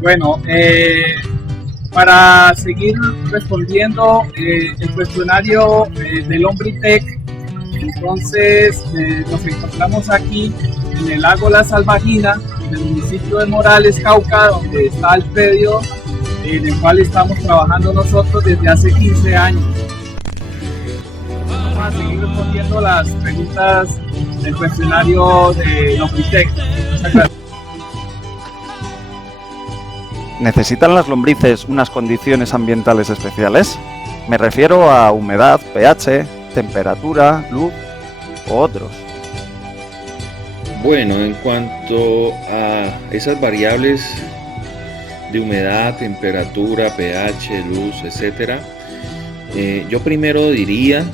Bueno, para seguir respondiendo el cuestionario del Hombritec, entonces nos encontramos aquí en el lago La Salvajina, en el municipio de Morales, Cauca, donde está el predio en el cual estamos trabajando nosotros desde hace 15 años. Vamos a seguir respondiendo las preguntas del cuestionario de Hombritec. Muchas gracias. ¿Necesitan las lombrices unas condiciones ambientales especiales? Me refiero a humedad, pH, temperatura, luz o otros. Bueno, en cuanto a esas variables de humedad, temperatura, pH, luz, etcétera, yo primero diría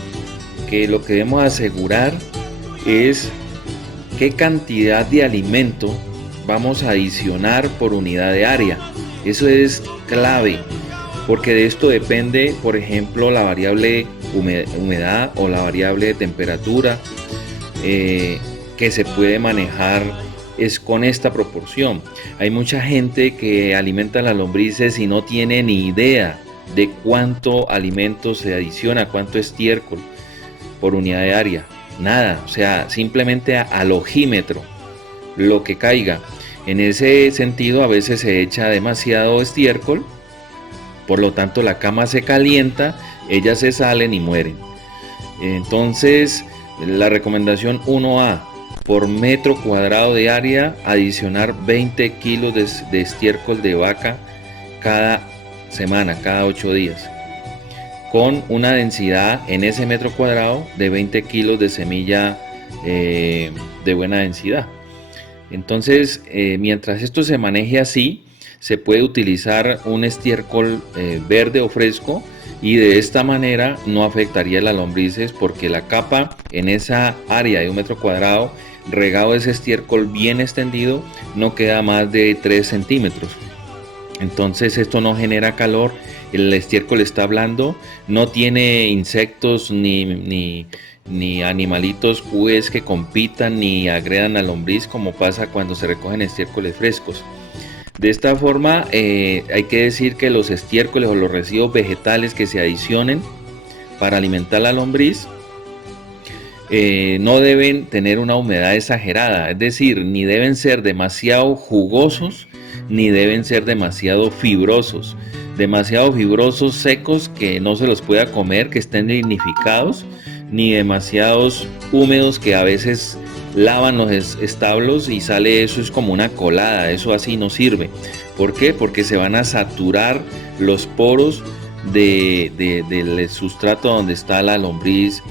que lo que debemos asegurar es qué cantidad de alimento vamos a adicionar por unidad de área. Eso es clave, porque de esto depende, por ejemplo, la variable humedad o la variable de temperatura que se puede manejar es con esta proporción. Hay mucha gente que alimenta las lombrices y no tiene ni idea de cuánto alimento se adiciona, cuánto estiércol por unidad de área. Nada, o sea, simplemente al ojímetro, lo que caiga. En ese sentido, a veces se echa demasiado estiércol, por lo tanto la cama se calienta, ellas se salen y mueren. Entonces, la recomendación 1A, por metro cuadrado de área, adicionar 20 kilos de estiércol de vaca cada semana, cada 8 días, con una densidad en ese metro cuadrado de 20 kilos de semilla de buena densidad. Entonces, mientras esto se maneje así, se puede utilizar un estiércol verde o fresco, y de esta manera no afectaría a las lombrices, porque la capa en esa área de 1 metro cuadrado regado ese estiércol bien extendido no queda más de 3 centímetros. Entonces esto no genera calor, el estiércol está blando, no tiene insectos ni animalitos pues que compitan ni agredan a lombriz, como pasa cuando se recogen estiércoles frescos. De esta forma hay que decir que los estiércoles o los residuos vegetales que se adicionen para alimentar la lombriz no deben tener una humedad exagerada, es decir, ni deben ser demasiado jugosos ni deben ser demasiado fibrosos. Demasiado fibrosos secos que no se los pueda comer, que estén lignificados, ni demasiados húmedos que a veces lavan los establos y sale eso, es como una colada. Eso así no sirve. ¿Por qué? Porque se van a saturar los poros del sustrato donde está la lombriz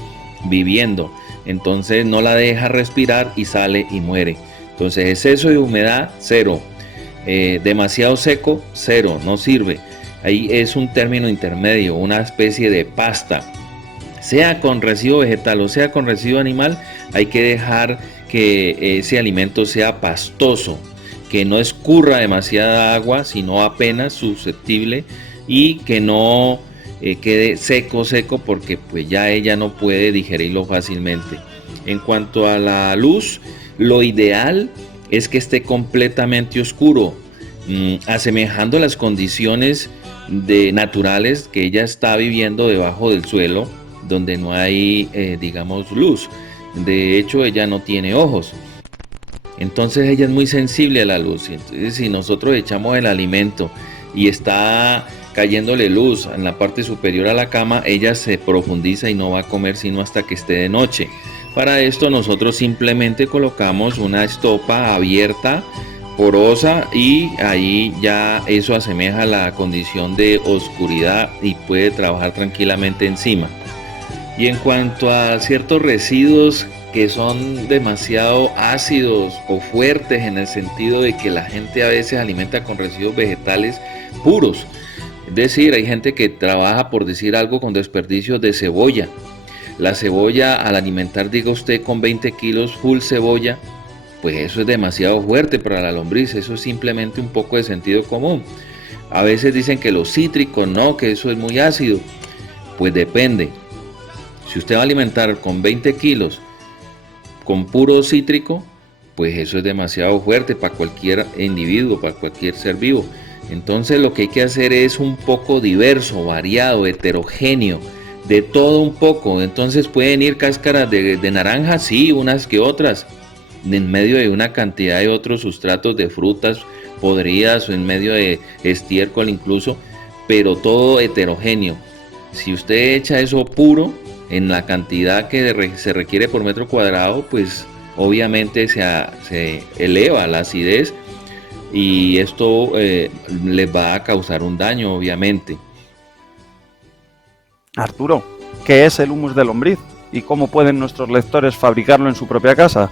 viviendo. Entonces no la deja respirar y sale y muere. Entonces exceso de humedad, cero. Demasiado seco, cero, no sirve. Ahí es un término intermedio, una especie de pasta. Sea con residuo vegetal o sea con residuo animal, hay que dejar que ese alimento sea pastoso, que no escurra demasiada agua, sino apenas susceptible, y que no quede seco, porque pues ya ella no puede digerirlo fácilmente. En cuanto a la luz, lo ideal es que esté completamente oscuro, asemejando las condiciones naturales que ella está viviendo debajo del suelo, donde no hay, digamos, luz. De hecho, ella no tiene ojos. Entonces ella es muy sensible a la luz. Entonces, si nosotros echamos el alimento y está cayéndole luz en la parte superior a la cama, ella se profundiza y no va a comer sino hasta que esté de noche. Para esto nosotros simplemente colocamos una estopa abierta, porosa, y ahí ya eso asemeja la condición de oscuridad y puede trabajar tranquilamente encima. Y en cuanto a ciertos residuos que son demasiado ácidos o fuertes, en el sentido de que la gente a veces alimenta con residuos vegetales puros, es decir, hay gente que trabaja, por decir algo, con desperdicios de cebolla. La cebolla, al alimentar, diga usted, con 20 kilos full cebolla, pues eso es demasiado fuerte para la lombriz. Eso es simplemente un poco de sentido común. A veces dicen que los cítricos no, que eso es muy ácido. Pues depende. Si usted va a alimentar con 20 kilos con puro cítrico, pues eso es demasiado fuerte para cualquier individuo, para cualquier ser vivo. Entonces lo que hay que hacer es un poco diverso, variado, heterogéneo, de todo un poco. Entonces pueden ir cáscaras de naranja, sí, unas que otras, en medio de una cantidad de otros sustratos de frutas podridas o en medio de estiércol incluso, pero todo heterogéneo. Si usted echa eso puro en la cantidad que se requiere por metro cuadrado, pues obviamente se eleva la acidez y esto les va a causar un daño, obviamente. Arturo, ¿qué es el humus de lombriz y cómo pueden nuestros lectores fabricarlo en su propia casa?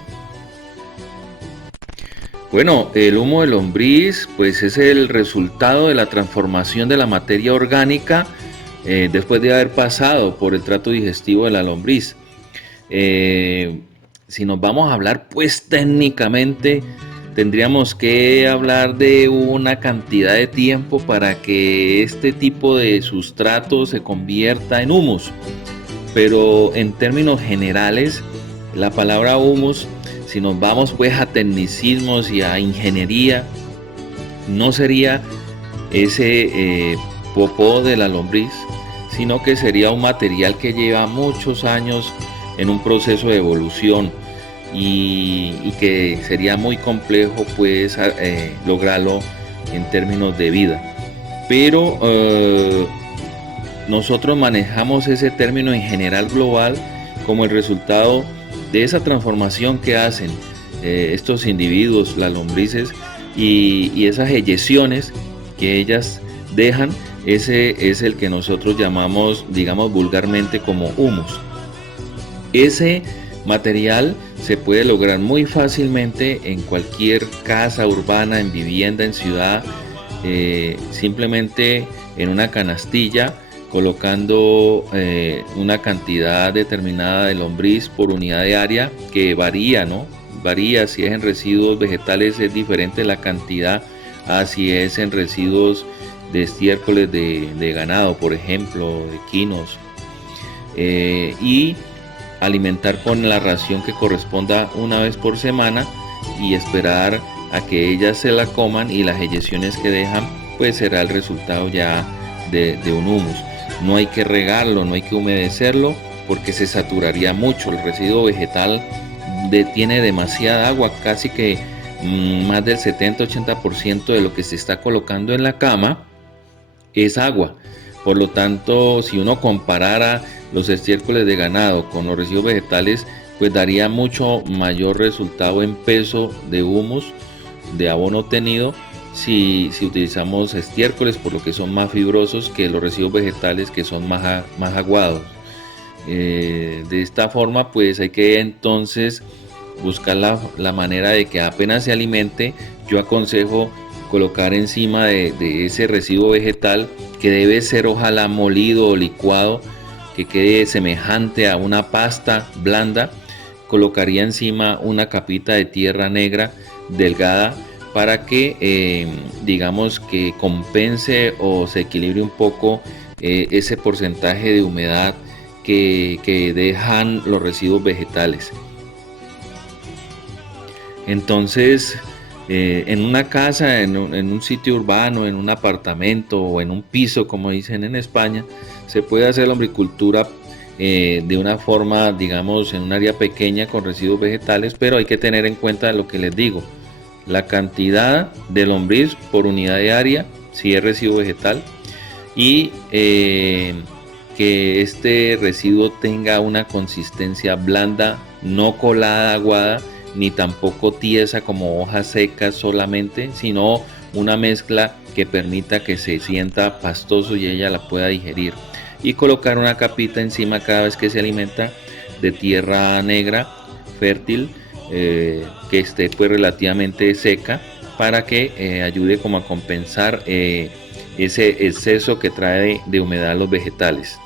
Bueno, el humo de lombriz pues es el resultado de la transformación de la materia orgánica después de haber pasado por el tracto digestivo de la lombriz. Si nos vamos a hablar pues técnicamente, tendríamos que hablar de una cantidad de tiempo para que este tipo de sustrato se convierta en humus. Pero en términos generales, la palabra humus, si nos vamos pues a tecnicismos y a ingeniería, no sería ese popó de la lombriz, sino que sería un material que lleva muchos años en un proceso de evolución y que sería muy complejo pues lograrlo en términos de vida. Pero nosotros manejamos ese término en general global como el resultado de esa transformación que hacen estos individuos, las lombrices, y esas eyecciones que ellas dejan. Ese es el que nosotros llamamos, digamos vulgarmente, como humus. Ese material se puede lograr muy fácilmente en cualquier casa urbana, en vivienda, en ciudad, simplemente en una canastilla, colocando una cantidad determinada de lombriz por unidad de área que varía, ¿no? Varía, si es en residuos vegetales es diferente la cantidad a si es en residuos de estiércoles de ganado, por ejemplo, de quinos, y alimentar con la ración que corresponda una vez por semana y esperar a que ellas se la coman, y las eyecciones que dejan pues será el resultado ya de un humus. No hay que regarlo, no hay que humedecerlo porque se saturaría mucho. El residuo vegetal tiene demasiada agua, casi que más del 70-80% de lo que se está colocando en la cama es agua. Por lo tanto, si uno comparara los estiércoles de ganado con los residuos vegetales, pues daría mucho mayor resultado en peso de humus, de abono obtenido, si utilizamos estiércoles, por lo que son más fibrosos que los residuos vegetales, que son más aguados. De esta forma pues hay que entonces buscar la manera de que apenas se alimente, yo aconsejo colocar encima de ese residuo vegetal, que debe ser ojalá molido o licuado, que quede semejante a una pasta blanda, colocaría encima una capita de tierra negra delgada para que digamos que compense o se equilibre un poco ese porcentaje de humedad que dejan los residuos vegetales. Entonces, en una casa, en un sitio urbano, en un apartamento o en un piso, como dicen en España, se puede hacer lombricultura de una forma, digamos, en un área pequeña con residuos vegetales, pero hay que tener en cuenta lo que les digo, la cantidad de lombriz por unidad de área, si es residuo vegetal, y que este residuo tenga una consistencia blanda, no colada, aguada, ni tampoco tiesa como hojas secas solamente, sino una mezcla que permita que se sienta pastoso y ella la pueda digerir. Y colocar una capita encima cada vez que se alimenta de tierra negra, fértil, que esté pues relativamente seca, para que ayude como a compensar ese exceso que trae de humedad los vegetales.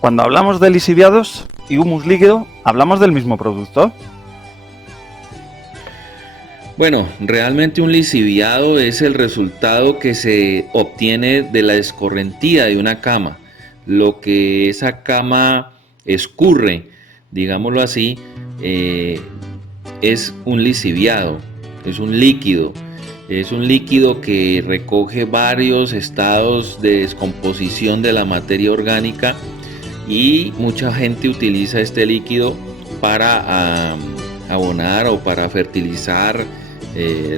Cuando hablamos de lisiviados y humus líquido, ¿hablamos del mismo producto? Bueno, realmente un lisiviado es el resultado que se obtiene de la escorrentía de una cama. Lo que esa cama escurre, digámoslo así, es un lisiviado, es un líquido. Es un líquido que recoge varios estados de descomposición de la materia orgánica y mucha gente utiliza este líquido para abonar o para fertilizar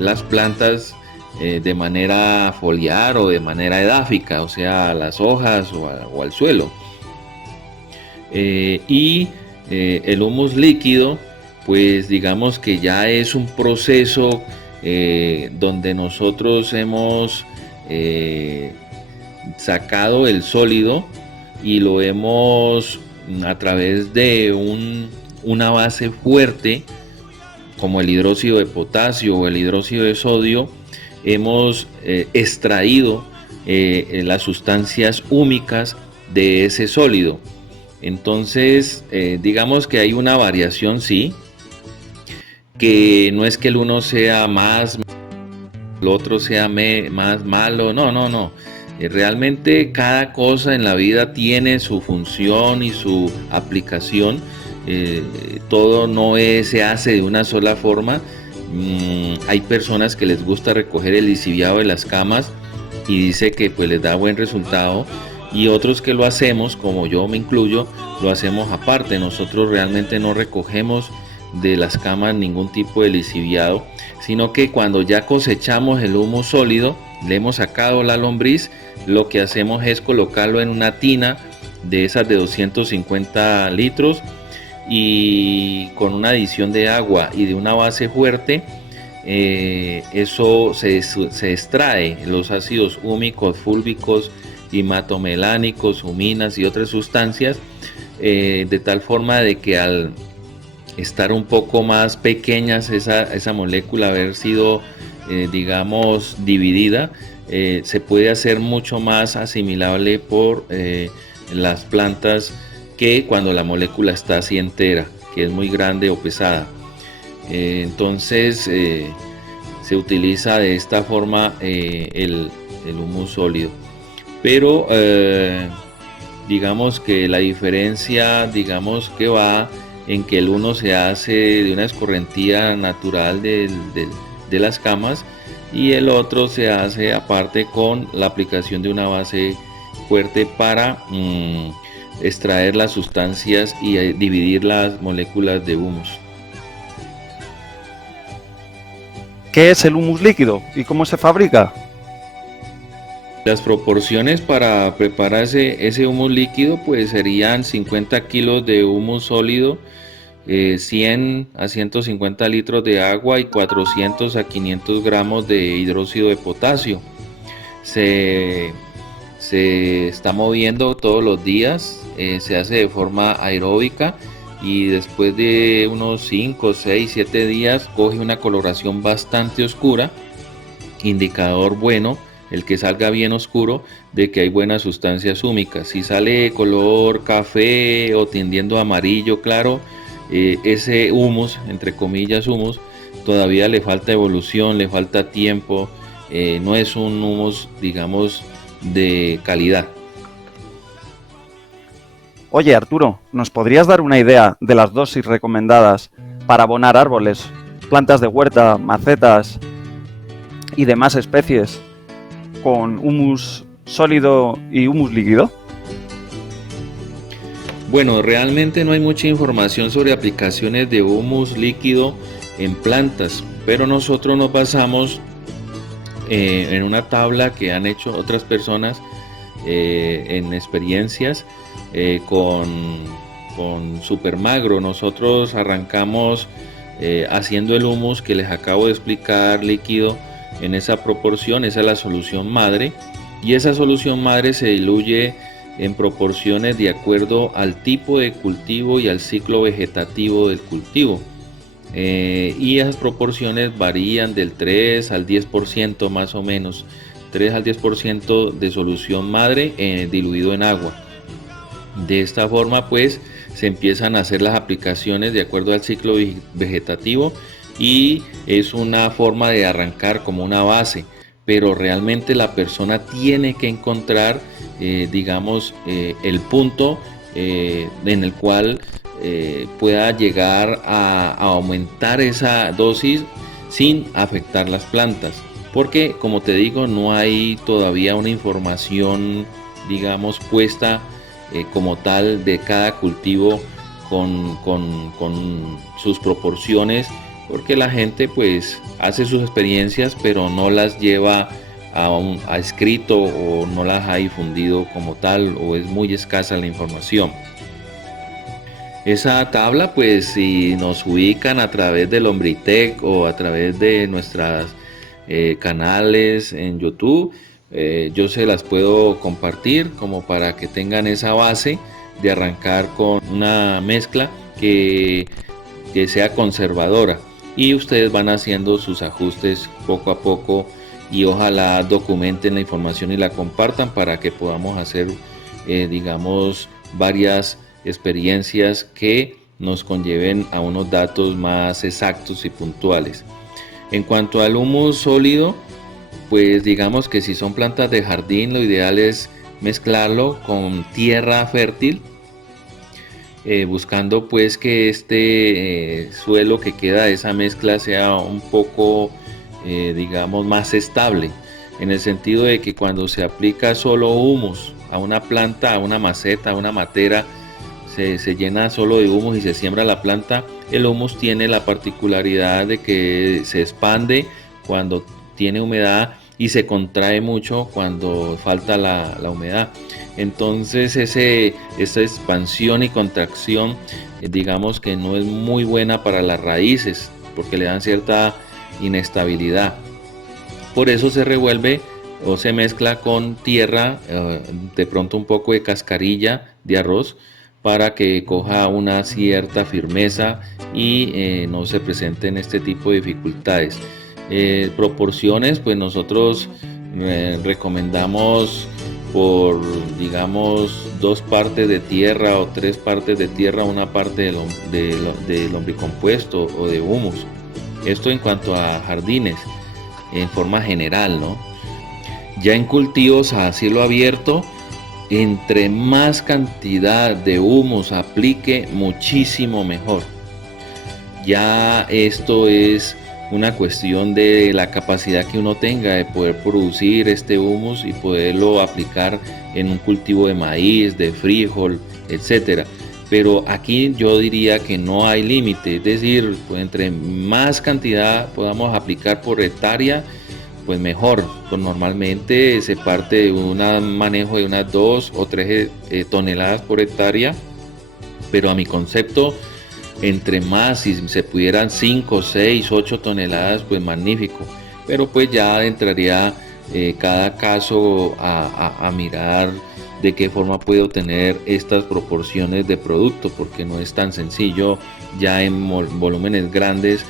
las plantas de manera foliar o de manera edáfica, o sea, a las hojas o al suelo. El humus líquido, pues digamos que ya es un proceso donde nosotros hemos sacado el sólido y lo hemos, a través de una base fuerte como el hidróxido de potasio o el hidróxido de sodio, hemos extraído las sustancias húmicas de ese sólido. Entonces digamos que hay una variación, sí, que no es que el uno sea más, el otro sea más malo, no. Realmente cada cosa en la vida tiene su función y su aplicación. Todo no se hace de una sola forma. Hay personas que les gusta recoger el lisiviado de las camas y dice que pues les da buen resultado, y otros que lo hacemos, como yo me incluyo, lo hacemos aparte. Nosotros realmente no recogemos de las camas ningún tipo de lisiviado, sino que cuando ya cosechamos el humus sólido, le hemos sacado la lombriz, lo que hacemos es colocarlo en una tina de esas de 250 litros y con una adición de agua y de una base fuerte, eso se extrae los ácidos húmicos, fúlbicos, hematomelánicos, huminas y otras sustancias, de tal forma de que al estar un poco más pequeñas esa molécula, haber sido digamos dividida, se puede hacer mucho más asimilable por las plantas que cuando la molécula está así entera, que es muy grande o pesada. Entonces se utiliza de esta forma el humus sólido, pero digamos que la diferencia, digamos que va en que el uno se hace de una escorrentía natural de las camas y el otro se hace aparte con la aplicación de una base fuerte para extraer las sustancias y dividir las moléculas de humus. ¿Qué es el humus líquido y cómo se fabrica? Las proporciones para preparar ese humus líquido pues serían 50 kilos de humus sólido, 100 a 150 litros de agua y 400 a 500 gramos de hidróxido de potasio. Se está moviendo todos los días, se hace de forma aeróbica y después de unos 5, 6, 7 días coge una coloración bastante oscura, indicador bueno el que salga bien oscuro de que hay buenas sustancias húmicas. Si sale color café o tendiendo a amarillo claro, ese humus, entre comillas humus, todavía le falta evolución, le falta tiempo, no es un humus, digamos, de calidad. Oye, Arturo, ¿nos podrías dar una idea de las dosis recomendadas para abonar árboles, plantas de huerta, macetas y demás especies con humus sólido y humus líquido? Bueno, realmente no hay mucha información sobre aplicaciones de humus líquido en plantas, pero nosotros nos basamos en una tabla que han hecho otras personas en experiencias con Supermagro. Nosotros arrancamos haciendo el humus que les acabo de explicar, líquido en esa proporción. Esa es la solución madre, y esa solución madre se diluye en proporciones de acuerdo al tipo de cultivo y al ciclo vegetativo del cultivo, y esas proporciones varían del 3 al 10% más o menos, 3 al 10% de solución madre diluido en agua. De esta forma pues se empiezan a hacer las aplicaciones de acuerdo al ciclo vegetativo, y es una forma de arrancar como una base, pero realmente la persona tiene que encontrar digamos el punto en el cual pueda llegar a aumentar esa dosis sin afectar las plantas. Porque, como te digo, no hay todavía una información, digamos, puesta como tal de cada cultivo con sus proporciones, porque la gente pues hace sus experiencias, pero no las lleva a escrito o no las ha difundido como tal, o es muy escasa la información. Esa tabla, pues si nos ubican a través del Lombritec o a través de nuestras canales en YouTube, yo se las puedo compartir como para que tengan esa base de arrancar con una mezcla que sea conservadora, y ustedes van haciendo sus ajustes poco a poco, y ojalá documenten la información y la compartan para que podamos hacer digamos varias experiencias que nos conlleven a unos datos más exactos y puntuales. En cuanto al humus sólido, pues digamos que si son plantas de jardín, lo ideal es mezclarlo con tierra fértil, buscando pues que este suelo que queda de esa mezcla sea un poco digamos más estable, en el sentido de que cuando se aplica solo humus a una planta, a una maceta, a una matera, se llena solo de humus y se siembra la planta, el humus tiene la particularidad de que se expande cuando tiene humedad y se contrae mucho cuando falta la humedad. Entonces esa expansión y contracción digamos que no es muy buena para las raíces, porque le dan cierta inestabilidad. Por eso se revuelve o se mezcla con tierra, de pronto un poco de cascarilla de arroz, para que coja una cierta firmeza y no se presenten este tipo de dificultades. Proporciones, pues nosotros recomendamos por digamos 2 partes de tierra o 3 partes de tierra, una parte de lombricompuesto o de humus. Esto en cuanto a jardines en forma general, ¿no? Ya en cultivos a cielo abierto, entre más cantidad de humus aplique, muchísimo mejor. Ya esto es una cuestión de la capacidad que uno tenga de poder producir este humus y poderlo aplicar en un cultivo de maíz, de frijol, etcétera. Pero aquí yo diría que no hay límite, es decir, pues entre más cantidad podamos aplicar por hectárea, pues mejor. Pues normalmente se parte de un manejo de unas 2 o 3 toneladas por hectárea, pero a mi concepto, entre más, si se pudieran 5, 6, 8 toneladas, pues magnífico. Pero pues ya entraría cada caso a mirar de qué forma puede obtener estas proporciones de producto, porque no es tan sencillo ya en volúmenes grandes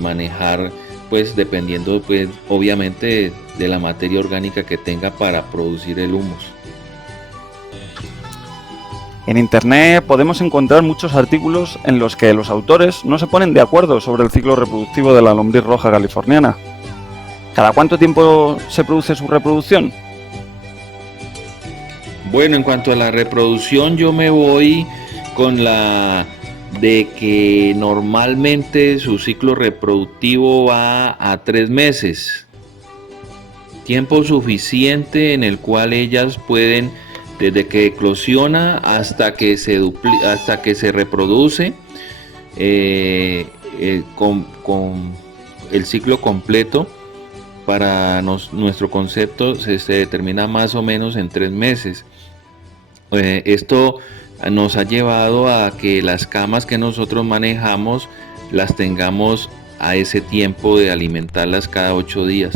manejar, pues dependiendo pues obviamente de la materia orgánica que tenga para producir el humus. En internet podemos encontrar muchos artículos en los que los autores no se ponen de acuerdo sobre el ciclo reproductivo de la lombriz roja californiana. ¿Cada cuánto tiempo se produce su reproducción? Bueno, en cuanto a la reproducción, yo me voy con la de que normalmente su ciclo reproductivo va a 3 meses. Tiempo suficiente en el cual ellas pueden, desde que eclosiona hasta que se reproduce, con el ciclo completo, para nuestro concepto se determina más o menos en 3 meses. Esto nos ha llevado a que las camas que nosotros manejamos las tengamos a ese tiempo de alimentarlas cada 8 días,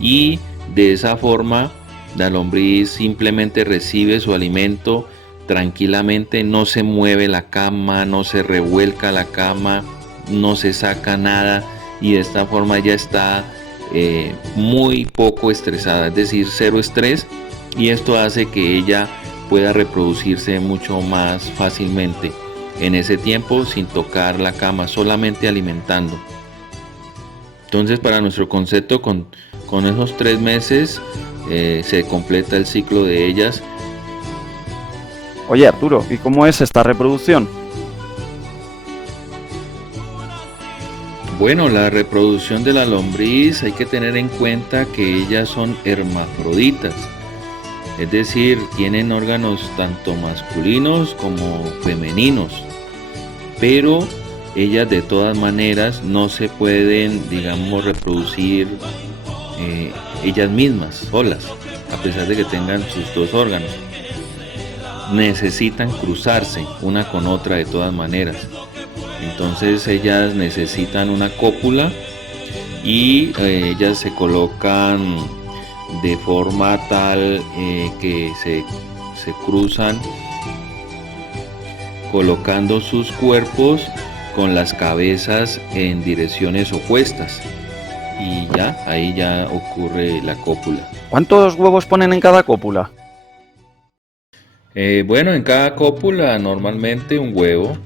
y de esa forma la lombriz simplemente recibe su alimento tranquilamente, no se mueve la cama, no se revuelca la cama, no se saca nada, y de esta forma ya está muy poco estresada, es decir, cero estrés, y esto hace que ella pueda reproducirse mucho más fácilmente en ese tiempo sin tocar la cama, solamente alimentando. Entonces, para nuestro concepto, con esos 3 meses se completa el ciclo de ellas. Oye, Arturo, ¿y cómo es esta reproducción? Bueno, la reproducción de la lombriz hay que tener en cuenta que ellas son hermafroditas, es decir, tienen órganos tanto masculinos como femeninos, pero ellas de todas maneras no se pueden, digamos, reproducir ellas mismas, solas, a pesar de que tengan sus dos órganos. Necesitan cruzarse una con otra de todas maneras. Entonces ellas necesitan una cópula y ellas se colocan de forma tal que se cruzan colocando sus cuerpos con las cabezas en direcciones opuestas y ya, ahí ya ocurre la cópula. ¿Cuántos huevos ponen en cada cópula? Bueno, en cada cópula normalmente un huevo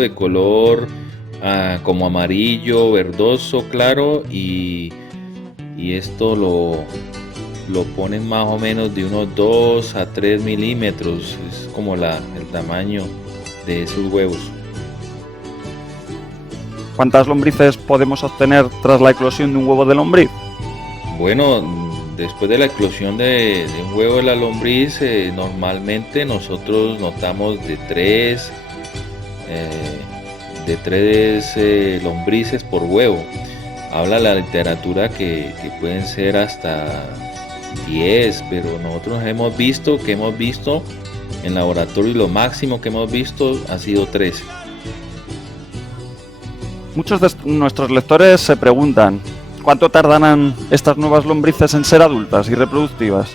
de color como amarillo, verdoso, claro, y esto lo ponen más o menos de unos 2 a 3 milímetros, es como el tamaño de esos huevos. ¿Cuántas lombrices podemos obtener tras la eclosión de un huevo de lombriz? Bueno, después de la eclosión de un huevo de la lombriz, normalmente nosotros notamos de tres lombrices por huevo. Habla la literatura que pueden ser hasta 10, pero nosotros hemos visto en laboratorio y lo máximo que hemos visto ha sido 3. Muchos de nuestros lectores se preguntan ¿cuánto tardarán estas nuevas lombrices en ser adultas y reproductivas?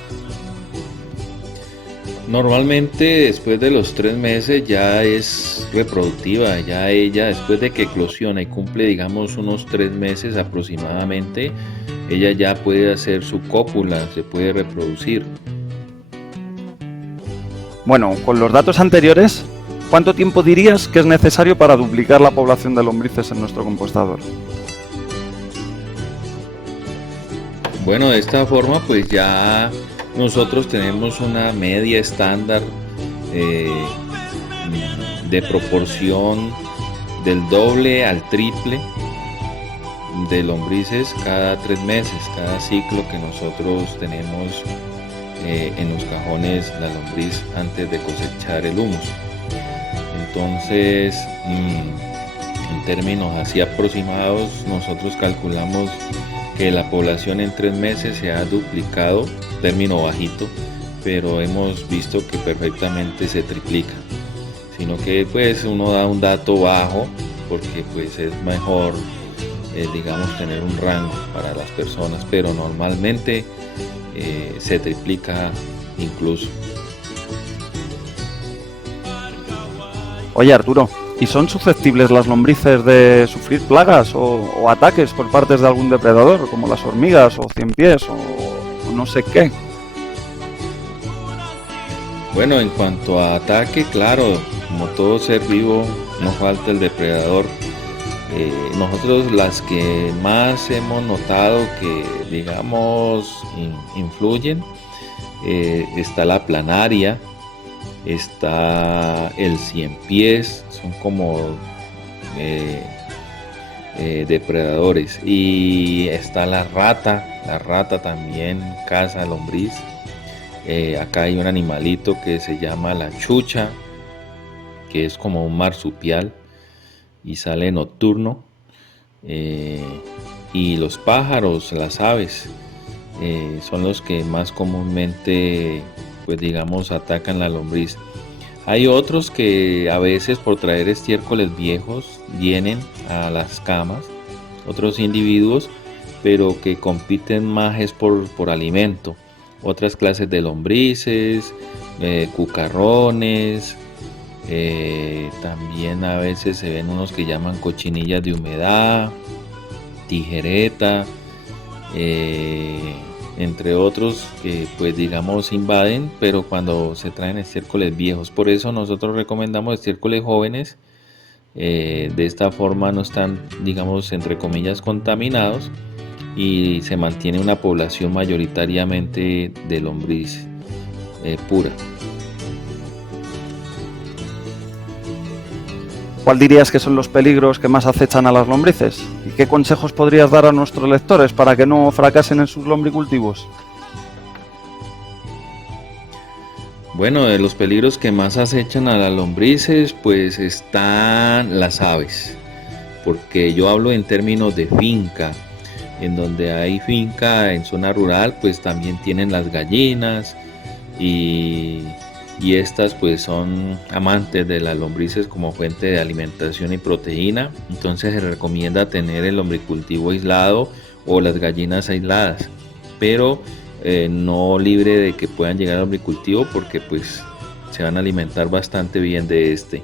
Normalmente después de los 3 meses ya es reproductiva, ya ella después de que eclosiona y cumple digamos unos 3 meses aproximadamente, ella ya puede hacer su cópula, se puede reproducir. Bueno, con los datos anteriores, ¿cuánto tiempo dirías que es necesario para duplicar la población de lombrices en nuestro compostador? Bueno, de esta forma pues ya nosotros tenemos una media estándar de proporción del doble al triple de lombrices cada 3 meses, cada ciclo que nosotros tenemos en los cajones la lombriz antes de cosechar el humus. Entonces, en términos así aproximados, nosotros calculamos que la población en 3 meses se ha duplicado, término bajito, pero hemos visto que perfectamente se triplica, sino que pues uno da un dato bajo porque pues es mejor digamos tener un rango para las personas, pero normalmente se triplica incluso. Oye Arturo, ¿y son susceptibles las lombrices de sufrir plagas o ataques por parte de algún depredador, como las hormigas o ciempiés o no sé qué? Bueno, en cuanto a ataque, claro, como todo ser vivo, no falta el depredador. Nosotros las que más hemos notado que, digamos, influyen, está la planaria, está el ciempiés, son como depredadores, y está la rata también caza lombriz. Acá hay un animalito que se llama la chucha, que es como un marsupial y sale nocturno, y los pájaros, las aves, son los que más comúnmente pues digamos atacan la lombriz. Hay otros que a veces por traer estiércoles viejos vienen a las camas, otros individuos, pero que compiten más es por alimento. Otras clases de lombrices, cucarrones, también a veces se ven unos que llaman cochinillas de humedad, tijereta, entre otros que pues digamos invaden, pero cuando se traen estiércoles viejos. Por eso nosotros recomendamos estiércoles jóvenes, de esta forma no están, digamos, entre comillas, contaminados y se mantiene una población mayoritariamente de lombriz pura. ¿Cuál dirías que son los peligros que más acechan a las lombrices? ¿Y qué consejos podrías dar a nuestros lectores para que no fracasen en sus lombricultivos? Bueno, de los peligros que más acechan a las lombrices, pues están las aves, porque yo hablo en términos de finca. En donde hay finca en zona rural, pues también tienen las gallinas y estas pues son amantes de las lombrices como fuente de alimentación y proteína. Entonces se recomienda tener el lombricultivo aislado o las gallinas aisladas, pero no libre de que puedan llegar al lombricultivo, porque pues se van a alimentar bastante bien de este.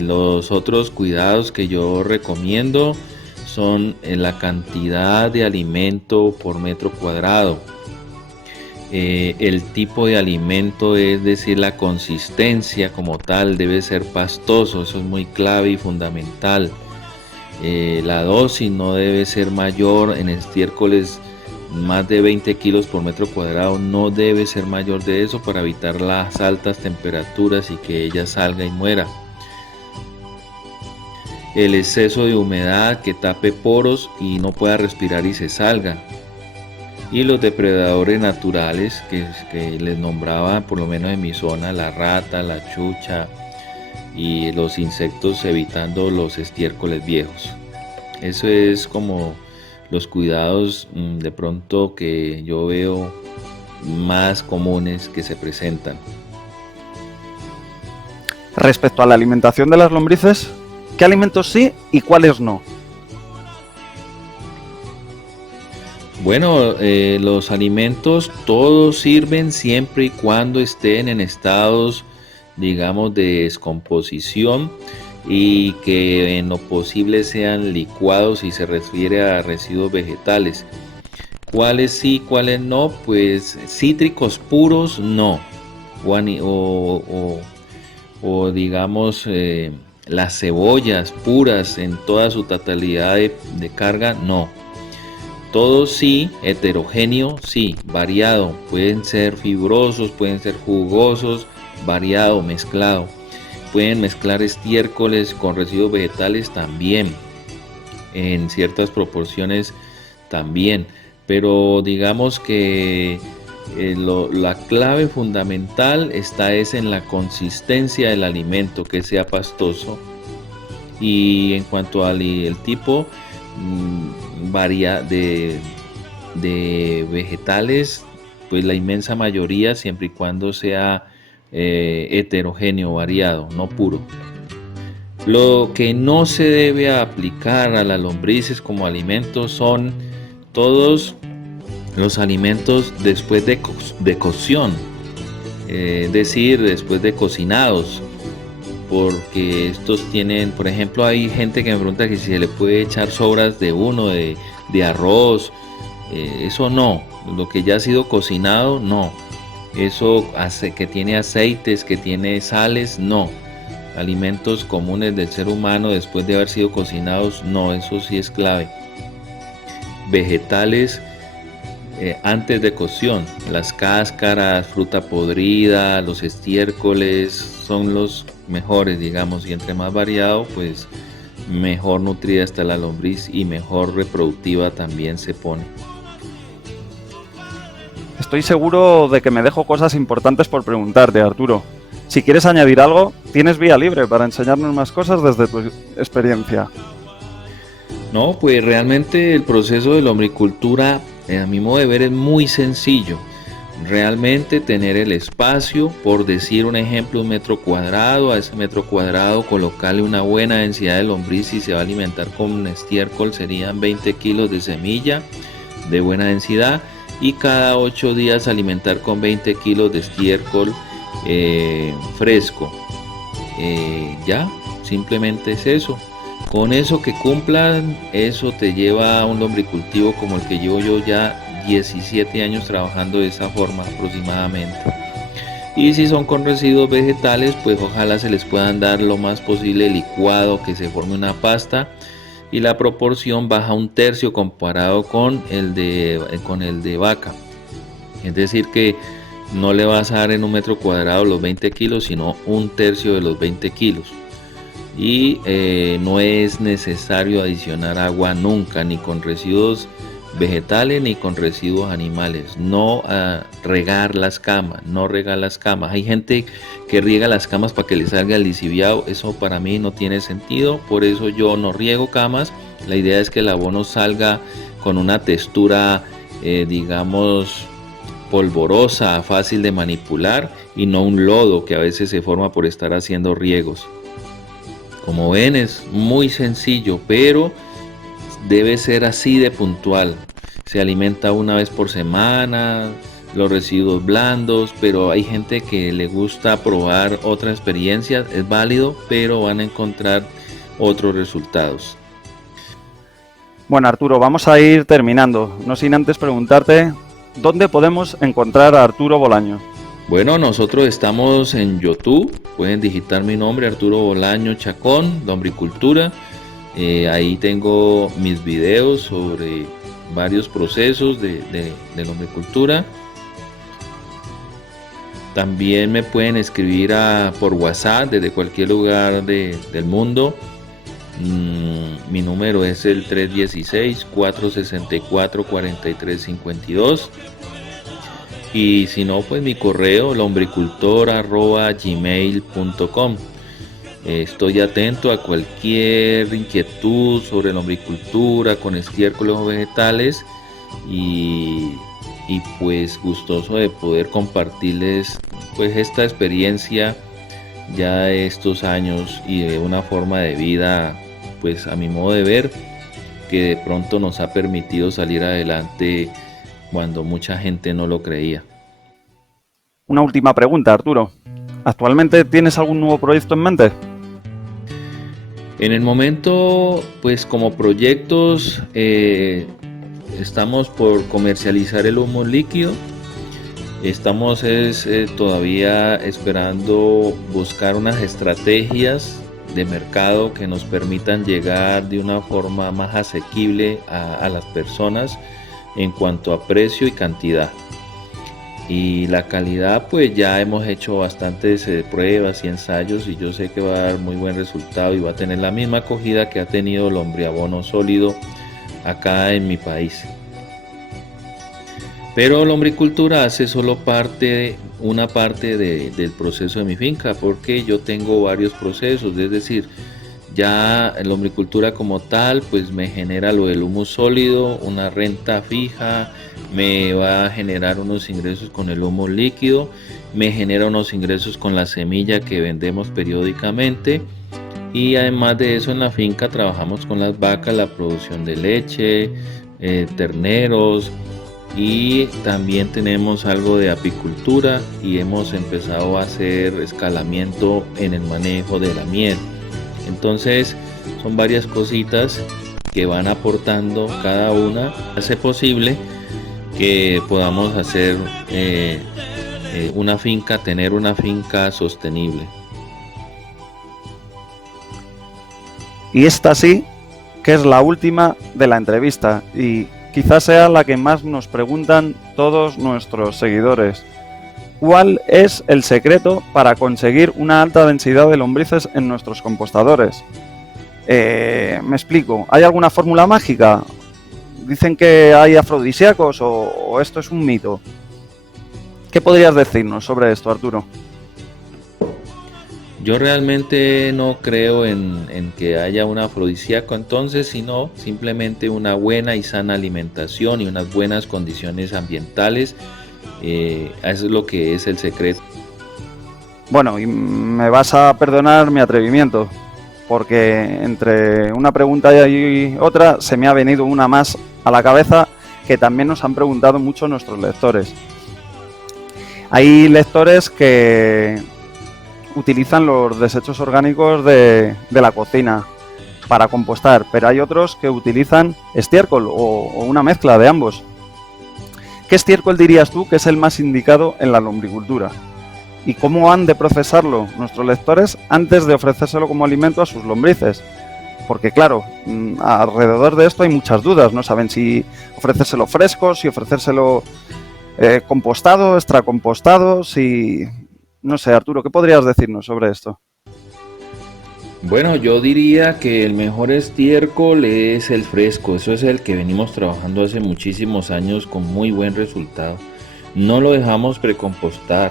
Los otros cuidados que yo recomiendo son la cantidad de alimento por metro cuadrado, el tipo de alimento, es decir, la consistencia como tal, debe ser pastoso, eso es muy clave y fundamental. La dosis no debe ser mayor en estiércoles, más de 20 kilos por metro cuadrado, no debe ser mayor de eso para evitar las altas temperaturas y que ella salga y muera. El exceso de humedad que tape poros y no pueda respirar y se salga. Y los depredadores naturales que les nombraba, por lo menos en mi zona, la rata, la chucha y los insectos, evitando los estiércoles viejos. Eso es como los cuidados de pronto que yo veo más comunes que se presentan. Respecto a la alimentación de las lombrices, ¿qué alimentos sí y cuáles no? Bueno, los alimentos todos sirven siempre y cuando estén en estados, digamos, de descomposición y que en lo posible sean licuados si se refiere a residuos vegetales. ¿Cuáles sí, cuáles no? Pues cítricos puros no. O digamos las cebollas puras en toda su totalidad de carga, no. Todo sí, heterogéneo, sí, variado. Pueden ser fibrosos, pueden ser jugosos, variado, mezclado. Pueden mezclar estiércoles con residuos vegetales también, en ciertas proporciones también. Pero digamos que la clave fundamental es en la consistencia del alimento, que sea pastoso. Y en cuanto al tipo varía de vegetales, pues la inmensa mayoría, siempre y cuando sea heterogéneo, variado, no puro. Lo que no se debe aplicar a las lombrices como alimentos son todos los alimentos después de cocción, es decir, después de cocinados, porque estos tienen, por ejemplo, hay gente que me pregunta que si se le puede echar sobras de arroz, eso no, lo que ya ha sido cocinado, no, eso hace que tiene aceites, que tiene sales, no, alimentos comunes del ser humano después de haber sido cocinados, no, eso sí es clave. Vegetales antes de cocción, las cáscaras, fruta podrida, los estiércoles son los mejores, digamos, y entre más variado, pues mejor nutrida está la lombriz y mejor reproductiva también se pone. Estoy seguro de que me dejo cosas importantes por preguntarte, Arturo. Si quieres añadir algo, tienes vía libre para enseñarnos más cosas desde tu experiencia. No, pues realmente el proceso de lombricultura, a mi modo de ver, es muy sencillo. Realmente tener el espacio, por decir un ejemplo, 1 metro cuadrado, a ese metro cuadrado colocarle una buena densidad de lombriz. Si se va a alimentar con un estiércol, serían 20 kilos de semilla de buena densidad, y cada 8 días alimentar con 20 kilos de estiércol fresco. Ya, simplemente es eso. Con eso que cumplan, eso te lleva a un lombricultivo como el que llevo yo ya 17 años trabajando de esa forma aproximadamente. Y si son con residuos vegetales, pues ojalá se les puedan dar lo más posible licuado, que se forme una pasta, y la proporción baja 1/3 comparado con el de vaca. Es decir que no le vas a dar en 1 metro cuadrado los 20 kilos, sino 1/3 de los 20 kilos. y no es necesario adicionar agua nunca, ni con residuos vegetales ni con residuos animales. No regar las camas, no regar las camas. Hay gente que riega las camas para que le salga el lixiviado. Eso para mí no tiene sentido, por eso yo no riego camas. La idea es que el abono salga con una textura digamos polvorosa, fácil de manipular, y no un lodo que a veces se forma por estar haciendo riegos. Como ven, es muy sencillo, pero debe ser así de puntual. Se alimenta una vez por semana, los residuos blandos, pero hay gente que le gusta probar otras experiencias, es válido, pero van a encontrar otros resultados. Bueno, Arturo, vamos a ir terminando, no sin antes preguntarte ¿dónde podemos encontrar a Arturo Bolaño? Bueno, nosotros estamos en YouTube, pueden digitar mi nombre, Arturo Bolaño Chacón, Lombricultura. Ahí tengo mis videos sobre varios procesos de lombricultura. También me pueden escribir por WhatsApp desde cualquier lugar del mundo. Mi número es el 316-464-4352. Y si no, pues mi correo lombricultor@gmail.com. Estoy atento a cualquier inquietud sobre lombricultura con estiércoles o vegetales y pues gustoso de poder compartirles pues esta experiencia ya de estos años y de una forma de vida pues a mi modo de ver que de pronto nos ha permitido salir adelante cuando mucha gente no lo creía. Una última pregunta, Arturo. ¿Actualmente tienes algún nuevo proyecto en mente? En el momento, pues como proyectos, estamos por comercializar el humo líquido. Estamos todavía esperando buscar unas estrategias de mercado que nos permitan llegar de una forma más asequible a las personas en cuanto a precio y cantidad. Y la calidad, pues ya hemos hecho bastantes pruebas y ensayos y yo sé que va a dar muy buen resultado y va a tener la misma acogida que ha tenido el lombriabono sólido acá en mi país. Pero lombricultura hace solo una parte del proceso de mi finca, porque yo tengo varios procesos, es decir, ya la lombricultura como tal pues me genera lo del humus sólido, una renta fija, me va a generar unos ingresos con el humus líquido, me genera unos ingresos con la semilla que vendemos periódicamente, y además de eso en la finca trabajamos con las vacas, la producción de leche, terneros, y también tenemos algo de apicultura y hemos empezado a hacer escalamiento en el manejo de la miel. Entonces son varias cositas que van aportando cada una, hace posible que podamos hacer tener una finca sostenible. Y esta sí, que es la última de la entrevista y quizás sea la que más nos preguntan todos nuestros seguidores. ¿Cuál es el secreto para conseguir una alta densidad de lombrices en nuestros compostadores? Me explico, ¿hay alguna fórmula mágica? ¿Dicen que hay afrodisíacos o esto es un mito? ¿Qué podrías decirnos sobre esto, Arturo? Yo realmente no creo en que haya un afrodisíaco entonces, sino simplemente una buena y sana alimentación y unas buenas condiciones ambientales. Eso es lo que es el secreto. Bueno, y me vas a perdonar mi atrevimiento, porque entre una pregunta y otra se me ha venido una más a la cabeza que también nos han preguntado mucho nuestros lectores. Hay lectores que utilizan los desechos orgánicos de la cocina para compostar, pero hay otros que utilizan estiércol o una mezcla de ambos. ¿Qué estiércol dirías tú que es el más indicado en la lombricultura? ¿Y cómo han de procesarlo nuestros lectores antes de ofrecérselo como alimento a sus lombrices? Porque claro, alrededor de esto hay muchas dudas, no saben si ofrecérselo fresco, si ofrecérselo compostado, extracompostado, si... No sé, Arturo, ¿qué podrías decirnos sobre esto? Bueno, yo diría que el mejor estiércol es el fresco, eso es el que venimos trabajando hace muchísimos años con muy buen resultado. No lo dejamos precompostar,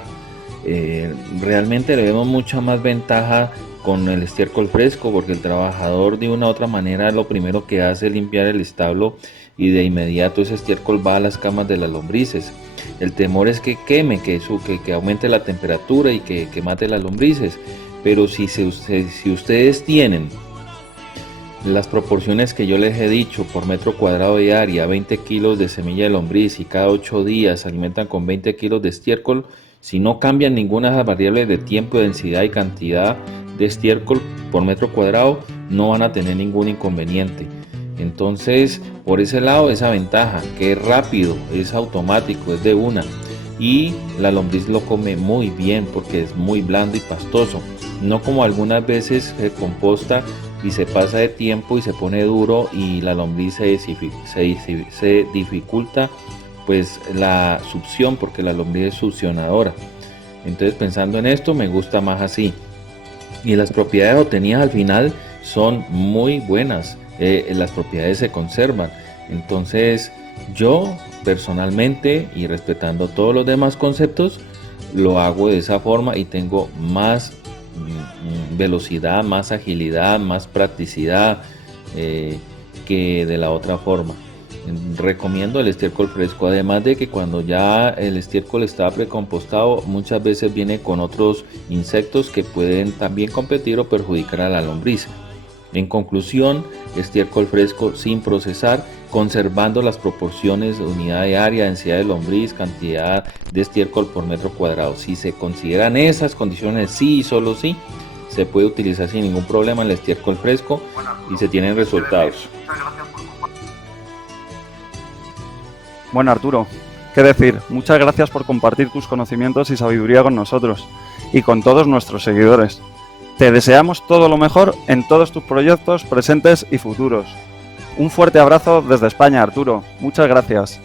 realmente le vemos mucha más ventaja con el estiércol fresco porque el trabajador de una u otra manera lo primero que hace es limpiar el establo y de inmediato ese estiércol va a las camas de las lombrices. El temor es que queme, que aumente la temperatura y que mate las lombrices. Pero si ustedes tienen las proporciones que yo les he dicho por metro cuadrado de área, 20 kilos de semilla de lombriz y cada 8 días se alimentan con 20 kilos de estiércol, si no cambian ninguna de las variables de tiempo, densidad y cantidad de estiércol por metro cuadrado, no van a tener ningún inconveniente. Entonces, por ese lado, esa ventaja, que es rápido, es automático, es de una. Y la lombriz lo come muy bien porque es muy blando y pastoso. No como algunas veces se composta y se pasa de tiempo y se pone duro y la lombriz se dificulta pues la succión porque la lombriz es succionadora. Entonces pensando en esto me gusta más así. Y las propiedades obtenidas al final son muy buenas, las propiedades se conservan. Entonces yo personalmente y respetando todos los demás conceptos lo hago de esa forma y tengo más velocidad, más agilidad, más practicidad que de la otra forma. Recomiendo el estiércol fresco, además de que cuando ya el estiércol está precompostado muchas veces viene con otros insectos que pueden también competir o perjudicar a la lombriz. En conclusión, estiércol fresco sin procesar, conservando las proporciones de unidad de área, densidad de lombriz, cantidad de estiércol por metro cuadrado. Si se consideran esas condiciones, sí y solo sí, se puede utilizar sin ningún problema el estiércol fresco y se tienen resultados. Bueno, Arturo, qué decir, muchas gracias por compartir tus conocimientos y sabiduría con nosotros y con todos nuestros seguidores. Te deseamos todo lo mejor en todos tus proyectos presentes y futuros. Un fuerte abrazo desde España, Arturo. Muchas gracias.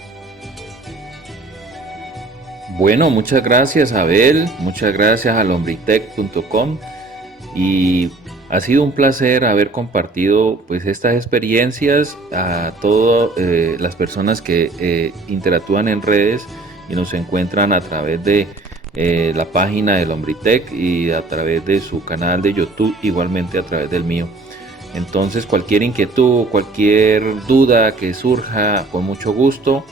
Bueno, muchas gracias Abel, muchas gracias a lombrictech.com y ha sido un placer haber compartido pues estas experiencias a todas las personas que interactúan en redes y nos encuentran a través de la página de Lombrictech y a través de su canal de YouTube, igualmente a través del mío. Entonces cualquier inquietud, cualquier duda que surja, con mucho gusto,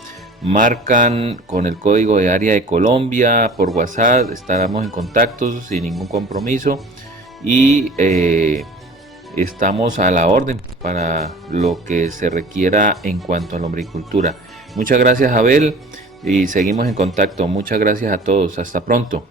marcan con el código de área de Colombia por WhatsApp, estaremos en contacto sin ningún compromiso y estamos a la orden para lo que se requiera en cuanto a lombricultura. Muchas gracias Abel y seguimos en contacto. Muchas gracias a todos. Hasta pronto.